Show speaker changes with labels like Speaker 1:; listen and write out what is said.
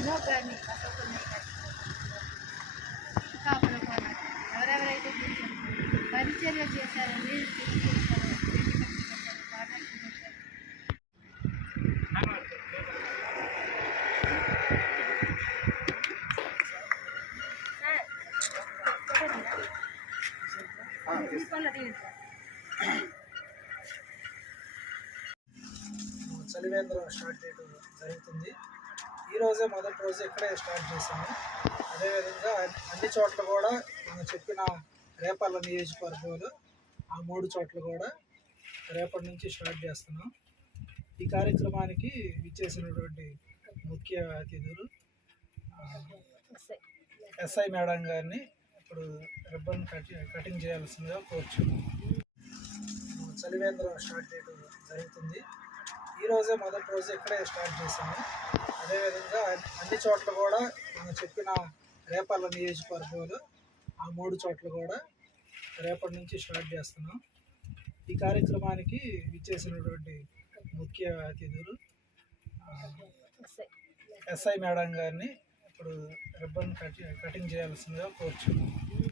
Speaker 1: మనో గారిని అశోకున్నాయి గారిని ఎవరెవరైతే పరిచర్య చేశారో నీళ్ళు చలివేంద్రం స్టార్ట్ చేయడం జరుగుతుంది. ఈరోజే మొదటి రోజు ఇక్కడే స్టార్ట్ చేశాము. అదేవిధంగా అన్ని- చోట్ల కూడా మనం చెప్పిన రేపల్ల నియోజకవర్గంలో ఆ మూడు చోట్ల కూడా రేపటి నుంచి స్టార్ట్ చేస్తున్నాం. ఈ కార్యక్రమానికి విచ్చేసినటువంటి ముఖ్య అతిథులు ఎస్ఐ మేడం గారిని ఇప్పుడు రిబ్బన్ కటింగ్ కటింగ్ చేయాల్సిందిగా కోరుచున్నాం. చలివేంద్రం స్టార్ట్ చేయడం జరుగుతుంది. ఈరోజే మొదటి రోజు ఇక్కడే స్టార్ట్ చేశాము. అదేవిధంగా అన్ని- చోట్ల కూడా మనం చెప్పిన రేపల్ల నియోజకవర్గంలో ఆ మూడు చోట్ల కూడా రేపటి నుంచి స్టార్ట్ చేస్తున్నాం. ఈ కార్యక్రమానికి విచ్చేసినటువంటి ముఖ్య అతిథులు ఎస్ఐ మేడం గారిని ఇప్పుడు రిబ్బన్ కటి కటింగ్ చేయాల్సిందిగా కోరుచున్నాం.